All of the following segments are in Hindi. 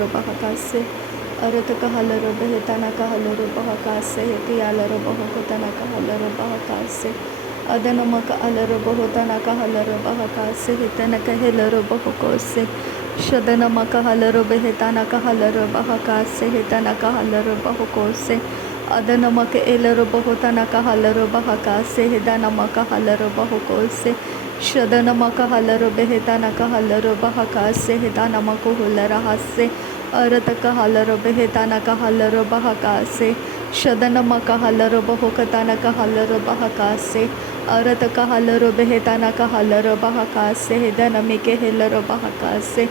ro bahaka se arata kahala ro behetana kahala ro bahaka se hetiala ro bahokotana kahala ro bahaka se adanamaka ala ro bahotana kahala ro bahaka se hitana kahela ro bahoko se shadanamaka hala ro behetana kahala ro bahaka se hitana kahala ro bahoko se adanamaka ela ro bahotana kahala ro bahaka se hidanamaka hala ro bahoko se shadanamaka hala ro behetana kahala ro bahaka se hidanamako hula rahase arataka hala ro behetana kahala ro bahaka se shadanamaka hala ro bahokatana kahala ro bahaka se arataka hala ro behetana kahala ro bahaka se hidanamike hela ro bahaka se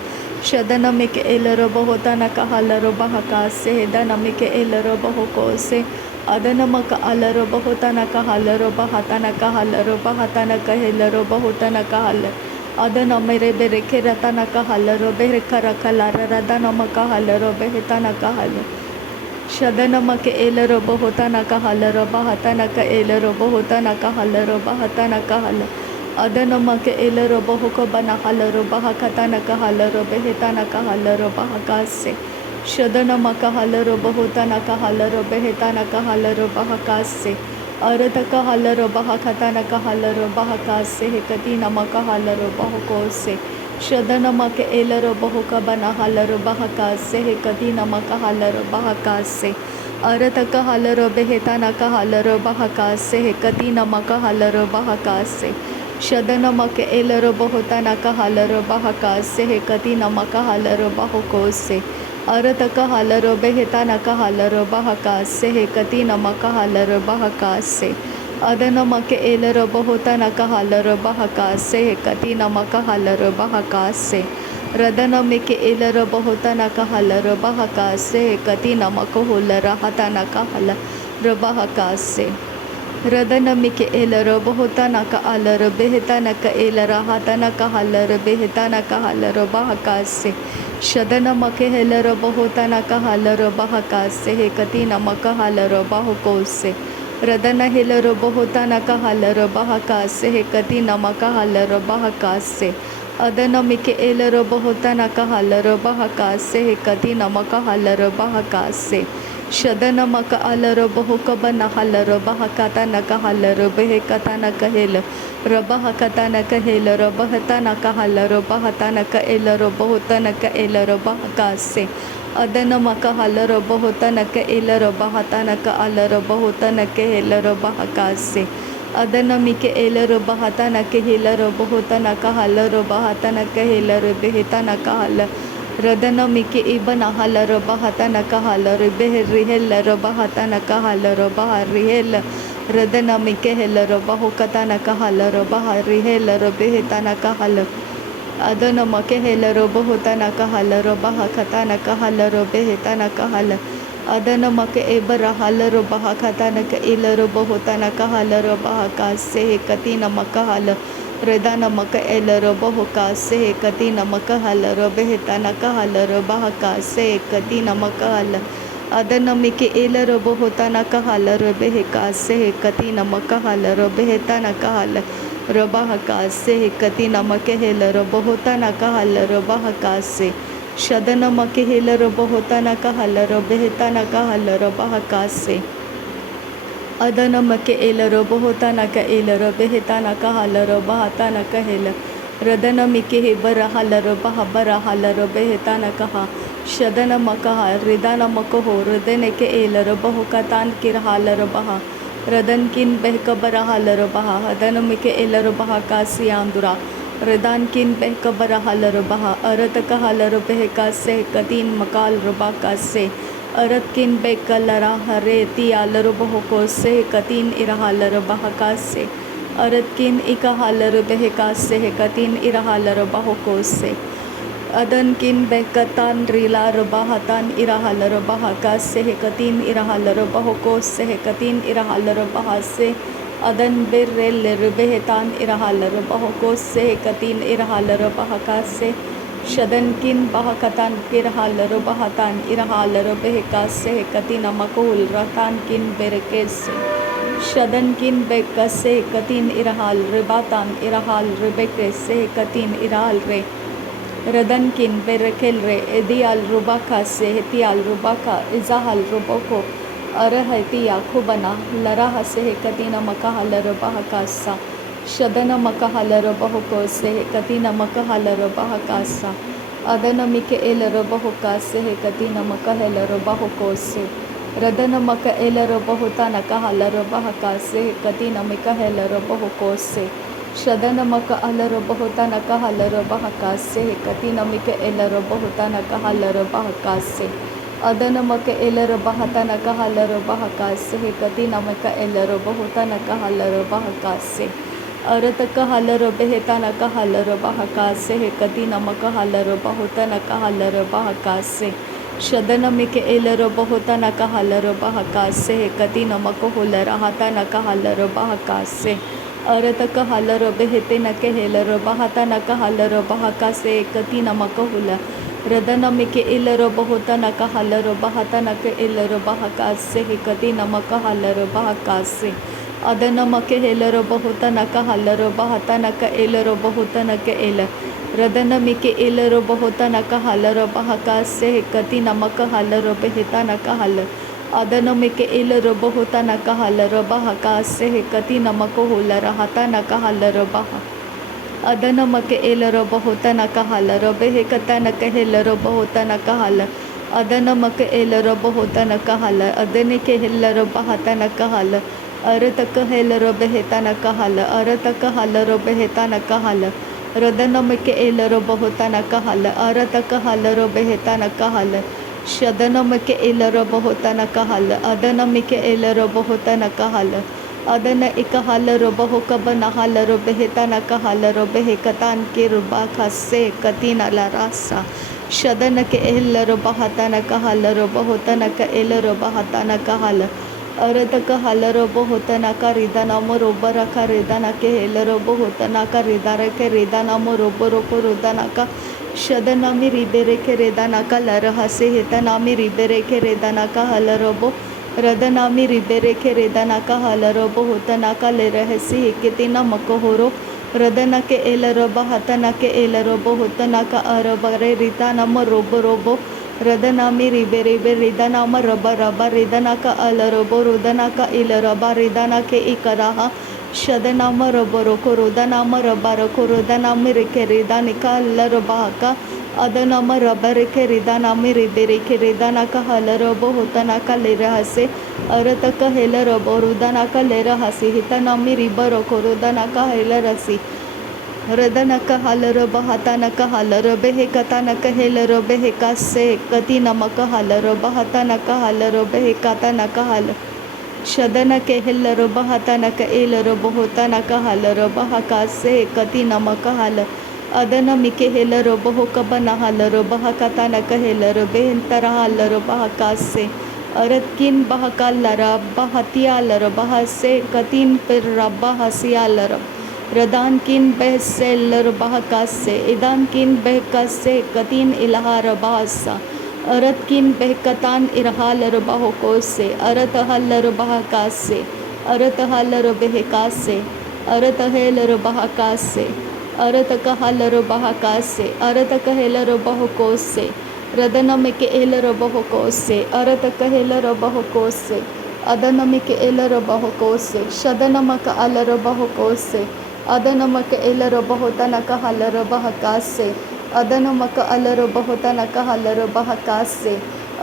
shadanamike ela ro bahotana kahala ro bahaka se hidanamike ela ro bahoko se adanamaka ala ro bahotana kahala ro bahatana kahala ro bahatana kahela ro bahotana kahala adana mere bere keratana kahala ro bere karakala radana hala ro behetana kahala shadanamake ela ro bahotana kahala ro bahatana ka ela ro bahotana kahala ro bahatana kahala adanamake ela ro bahoko bana hala ro bahakatana kahala ro behetana kahala ro bahakase shadanamaka hala ro bahotana kahala ro behetana kahala ro bahakase arataka hala ro bahakatana kahala ro bahakase hekatina maka hala ro bahokose shadanamake ela ro bahoka bana hala ro bahakase hekatina maka hala ro bahakase arataka hala ro behetana kahala ro bahakase hekatina maka hala ro bahakase shadanamake ela ro bahotana kahala ro bahakase hekatina maka hala ro bahokose arataka hala ro behetana kahala ro bahakase hekatina maka hala ro bahakase adanamake ela ro bahotana kahala ro bahakase hekatina maka hala ro bahakase radanamike ela ro bahotana kahala ro bahakase hekatina maka hula rahatana kahala ro bahakase radanamike ela ro bahotana ka ala ro behetana ka ela rahatana kahala ro behetana kahala ro bahakase shadanamake ela ro bahotana kahala ro bahakase hekatina maka hala ro bahokose radana ela ro bahotana kahala ro bahakase hekatina maka hala ro bahakase adanamike ela ro bahotana kahala ro bahakase hekatina maka hala ro bahakase shadanamaka ala ro bahoka bana hala ro bahakatana kahala ro behekatana kahela ro bahakatana kahela ro bahatana kahala ro bahatana ka ela ro bahotana ka ela ro bahakase adanamaka hala ro bahotana ka ela ro bahatana ka ala ro bahotana ka ela ro bahakase adanamike ela ro bahatana ka ela ro bahotana ka hala ro bahatana ka ela ro behetana kahala radanamike ibana hala ro bahatana kahala ro beherihela ro bahatana kahala ro baharihela radanamike hela ro bahokatana kahala ro baharihela ro behetana kahala adanamake hela ro bahotana kahala ro bahakatana kahala ro behetana kahala adanamake ebara hala ro bahakatana ka ila ro bahotana kahala ro bahakase hekatina makahala redana maka ela ro bahokase hekatina makahala ro behetana kahala ro bahakase hekatina makahala adanamike ela ro bahotana kahala ro behekase hekatina makahala ro behetana kahala ro bahakase hekatina makehela ro bahotana kahala ro bahakase shadanamake hela ro bahotana kahala ro behetana kahala ro bahakase adanamake ela ro bahotana ka ela ro behetana kahala ro bahatana kahela radanamike hebara hala ro bahabara hala ro behetana kaha shadanamaka ridanamako ho radaneke ela ro bahokatan kirhala ro baha radankin behkabara hala ro baha adanamike ela ro bahakasi andura radankin behkabara hala ro baha arataka hala ro behkase kadin makal ro bakase aratkin bekalara hare tiala ro bahokose katin irahala ro bahakase aratkin ikahala ro behkase katin irahala ro bahokose adankin bekatan rila ro bahatan irahala ro bahakase katin irahala ro bahokose katin irahala ro bahase adan berrel ro behetan irahala ro bahokose katin irahala ro bahakase shadankin bahakatan kirhal ro bahatan irhal ro behkase katina makul ratan kin berekese shadankin bekase katin irhal rebatan irhal rebekese katin irhal re Radankin berekelre edial rubaka sehetial rubaka izahal ruboko arahati yakubana laraha sehekatina makahala rubahakasa shadana makahala rubahoko sehekatina makahala rubahakasa adana mike el rubahoka sehekatina makahala rubahoko se radana maka el rubahuta nakahala rubahaka sehekatina mikahala rubahoko se शदन मक अलर बहुता न कहलर बहका से कति नमिक एलर बहुता न कहलर बहका से अदन मक एलर बहता न कहलर बहका से कति नमक एलर बहुता न कहलर बहका से अरत कहलर बेहता न कहलर बहका से कति नमक हलर बहुता न कहलर बहका से शदन मिक एलर बहुता न कहलर बहका से कति नमक होलर हता न कहलर बहका से अरत कहलर बेहते न कहलर बहता न कहलर बहका से कति नमक हुला रदन मिक एलर बहुता न कहलर बहता न एलर बहका से कति नमक हलर बहका से अदन मक हेलर बहुता न कहलर बहता न एलर बहुता न एल रदन मिक एलर बहुता न कहलर बहका से कति नमक हलर बेहता न कहल अदन मिक एलर बहुता न कहलर बहका से कति नमक होलर हता न कहलर बह अदन मक एलर बहुता न कहलर बेहकता न कहलर बहुता न कहल अदन मक एलर बहुता न कहल अदन के हेलर बहता न कहल अरत कहलर बेहता न कहल अरत कहलर बेहता न कहल रदन मिक एलर बहुता न कहल अरत कहलर बेहता न कहल शदन मिक एलर बहुता न कहल अदन मिक एलर बहुता न कहल अदन इक हलर बहुकब न हलर बेहता न कहलर बेहकतान के रुबा खसे कति न लरासा शदन के एलर बहता न कहलर बहुता न एलर बहता न कहल अरत कहलर बहुता न करिदा न मरोबर खरिदा न के एलर बहुता न करिदा के रिदा न मरोबर को रुदा न का शदनामी रिबेरे के रेदाना का लर हसे हेतनामी रिबेरे के रेदाना का हलरबो रदनामी रिबेरे के रेदाना का हलरबो होतना का ले रहसी कितना मकोहरो रदना के एलरब हतना के एलरबो होतना का अरबरे रिता नम रोबो रोबो रदनामी रिबेरे बे रिदानाम रब रब रिदना का अलरबो रुदना का इलरबा रिदाना के इकराहा शदनाम रबरो को रोदनाम रबर को रोदनाम रिके रिदा निकाल बाका अदनाम रबर के रिदानाम रिबेरे के रिदाना का हलरबो होतना का ले रहसे अरत का हेल रबो रुदना का ले रहसी हितनामी रिबर को रोदना का हेल रसी रदन का हलर बहता न का हलर बेहे कता न हेल बेहे का से कति नमक हलर बहता न का हलर बेहे कता न का हल शदन के हेलर बहता न एलर बहुता न हलर बहका से कति नमक हल अदन मिके हेलर बहु कब न हलर बहकता न हेलर बेहतर हलर बहका से अरत किन बहका लर बहतिया लर बह से कतिन फिर रब हसिया लर रदान किन बह से लर बहका से इदान किन बहका से कतिन इलाहार बहसा अरत किन बहकतान इरहालर बहको से अरत हलर बहका से अरत हलर बहका से अरत हेलर बहका से अरत कहलर बहका से अरत कहेलर बहको से रदनम के एलर बहको से अरत कहेलर बहको से अदनम के एलर बहको से शदनम का अलर बहको से अदनम के एलर बहुतन कहलर बहका से अदन मक अलर बहुता न कहलर बहका से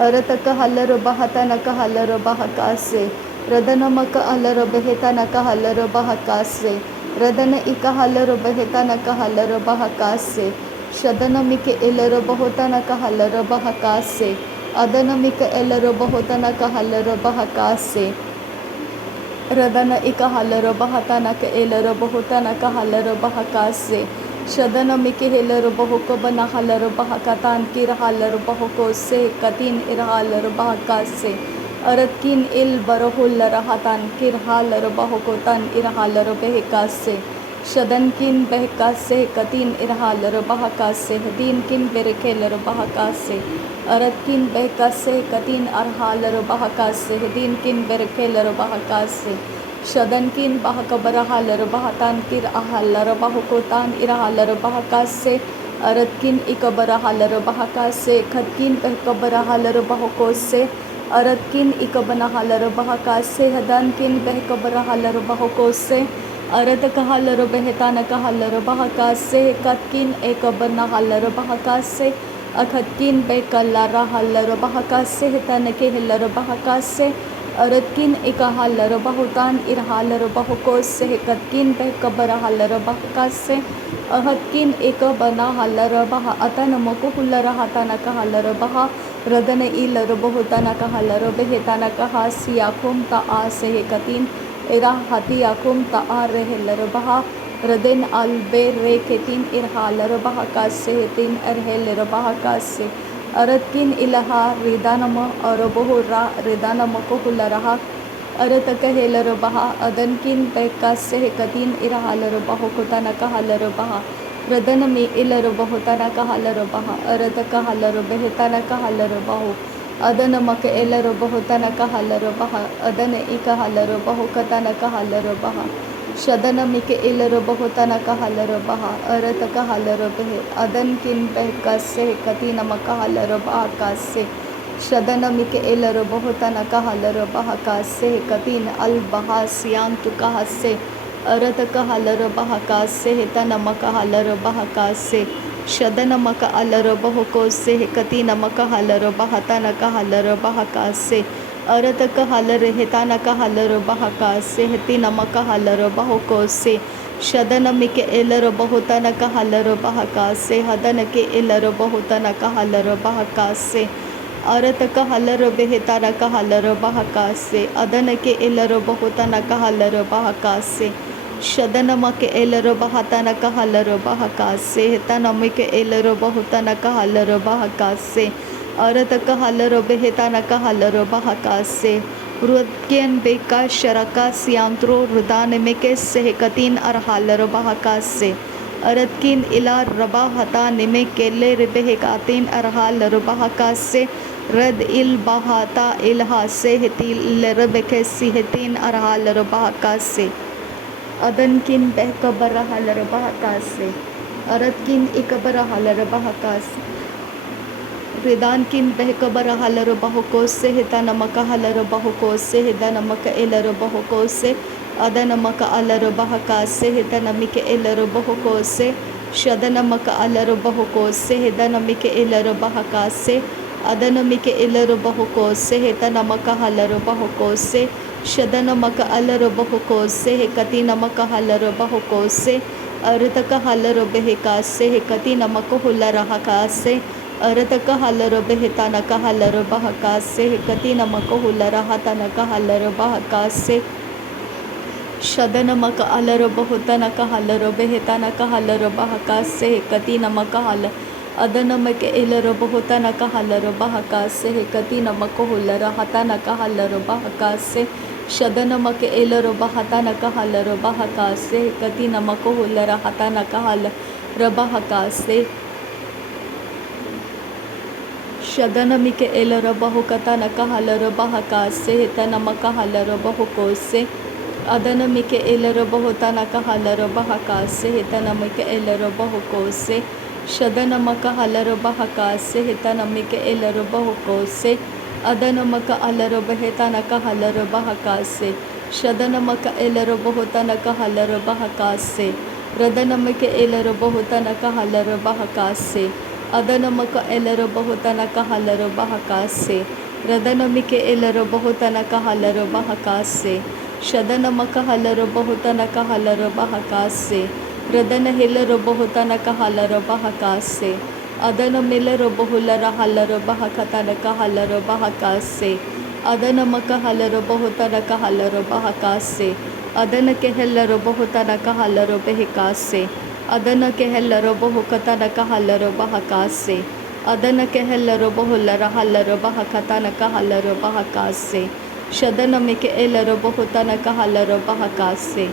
अरत कहलर बहता न कहलर बहका से रदन मक अलर बेहता न कहलर बहका से रदन इकहलर बेहता न कहलर बहका से शदन मिक एलर बहुता न कहलर बहका से अदन मिक एलर बहुता न कहलर बहका से रदन इकहलर बहता न एलर बहुता न कहलर बहका से शदन मिके हेलर बहुको बना हलर बहकतान की रहलर बहुको से कतीन इरहालर बहका से अरत किन इल बरहुल रहतान की रहलर बहुको तन इरहालर बहका से शदन किन बहका से कतीन इरहालर बहका से दीन किन बेरखेलर बहका से अरत किन बहका से कतीन अरहालर बहका से दीन किन बेरखेलर बहका से शदन किन बहक बरहालर बहतान किर अहालर बहुको तान इरहालर बहका से अरतकिन इकबर हालर बहका से खतकिन बहकबर हालर बहको से अरतकिन इकबना हालर बहका से हदनकिन बहकबर हालर बहको से अरत कहलर बहतान कहलर बहका से कतकिन एकबना हालर बहका से अखतकिन बेकल्ला हालर बहका से तन के हलर बहका से अरतकिन एक हालर बहुतान इरहालर बहको से कतकिन बेकबर हालर बहका से अहतकिन एक बना हालर बहा अतन मकुहलर हातान कहलर बहा रदन इलर बहुतान कहलर बेहतान कहा सियाकुम ता आ से कतीन इरा हतियाकुम ता आ रहलर बहा रदन अलबे रे केतीन इरहालर बहका से तीन अरहलर बहका से अरतकिन इलहा रिदानम और बहुरा रिदानम कुहलरहा अरत कहलर बहा अदनकिन बेका से कतीन इरहालर बहुकुतन कहलर बहा रदन में इलर बहुतन कहलर बहा अरत कहलर बेहतन कहलर बहु अदन मक एलर बहुतन कहलर बहा अदन इकहलर बहुकतन कहलर बहा शदन मिक इलर बहुतन कहलर बहा अरत कहलर बेह अदन किन बेका से कतीन मकहलर बहा से शदन मिक एलर बहुतन कहलर बहा से कतीन अल बहा सियांतु कहा से अरत कहलर बहा से तन मकहलर बहा से शदन मक अलर बहुको से कतीन मकहलर बहतन कहलर बहा से अरत कहलर हेतान कहलर बहका से तीन मकहलर बहुको से शदन मिक एलर बहुतन कहलर बहका से हदन के एलर बहुतन कहलर बहका से अरत कहलर बेहतान कहलर बहका से अदन के एलर बहुतन कहलर बहका से शदन मक एलर बहतन कहलर बहका से तन मिक एलर बहुतन कहलर बहका से अरत कहलर बेहतान कहलर बहका से रुदकेन बेका शरका सियांत्रो रुदान मिके से कतीन अरहालर बहका से अरतकिन इला रबा हता निमे केले बेहकातीन अरहालर बहका से रद इल बहाता इलहा से हतील रबके सिहतीन अरहालर बहका से अदनकिन बहकबर हालर बहका से अरतकिन इकबर हालर बहका से रिदानकिन बहकबर हालर बहुको से हिता नमक हालर बहुको से हिदा नमक एलर बहुको से अदन मक अलर बहका से हिता नमिक एलर बहुको से शदन मक अलर बहुको से हिदा नमिक एलर बहका से अदन मिक एलर बहुको से हिता नमक हालर बहुको से शदन मक अलर बहुको से कती नमक हलर बहुको से अरतक हलर बेहका से कती नमक हुलर हका से अरतक हलर बेहता नक हलर बहका से कती नमक हुलर हतनक हलर बहका से शदन मक अलर बहुत नक हलर बेहता नक हलर बहका से कती नमक हल अदन मक एलर बहुत नक हलर बहका से कती नमक हुलर हतनक हलर बहका से शदन मक एलर बहता नक हलर बहका से कती नमक हुलर हता नक हल रबहका से शदन मिक एलर बहुकता नक हलर बहका से तनमक हलर बहुको से अदन मिक एलर बहुता नक हलर बहका से तनमिक एलर बहुको से शदन मक हलर बहका से तनमिक एलर बहुको से अदन मक अलर बहता नक हलर बहका से शदन मक एलर बहुता नक हलर बहका से रदन मक एलर बहुता नक हलर बहका से अदन मक एलर बहुता नक हलर बहका से रदन मिक एलर बहुता नक हलर बहका से शदन मक हलर बहुता नक हलर बहका से रदन हिलर बहुता नक हलर बहका से अदन मिलर बहुलर हलर बहकता नक हलर बहका से अदन मक हलर बहुता नक हलर बहका से अदन के हलर बहुता नक हलर बहका से अदन के हलर बहुकता नक हलर बहका से अदन के हलर बहुलर हलर बहकता नक हलर बहका से शदन मिक एलर बहुता नक हलर बहका से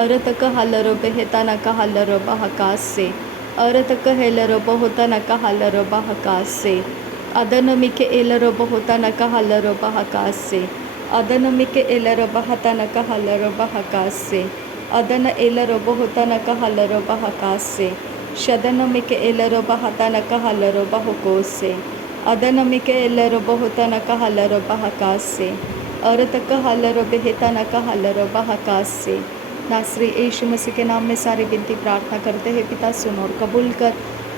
अरतक हलर बेहता नक हलर बहका से अरतक हेलर बहुता नक हलर बहका से अदन मिक एलर बहुता नक हलर बहका से अदन मिक एलर बहता नक हलर बहका से अदन एलर बहुता नक हलर बहका से शदनमिके एलरो बहतन कहलरो बहुकोसे अदनमिके एलरो बहुतन कहलरो बहकासे औरत कहलरो बेहतन कहलरो बहकासे। नासरी यीशु मसीह के नाम में सारी विनती प्रार्थना करते हैं पिता, सुन और कबूल कर।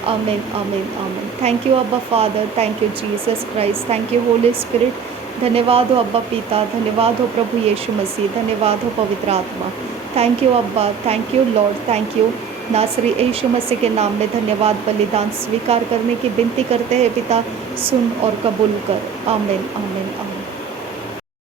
आमीन आमीन आमीन। थैंक यू अब्बा father, thank you Jesus Christ, thank you Holi spirit. धन्यवाद हो अब्बा पिता, धन्यवाद हो प्रभु यीशु मसीह, धन्यवाद हो पवित्र आत्मा। थैंक यू अब्बा, thank you Lord, thank you. नासरी यीशु मसीह के नाम में धन्यवाद बलिदान स्वीकार करने की विनती करते हैं पिता, सुन और कबूल कर। आमीन आमीन आमीन।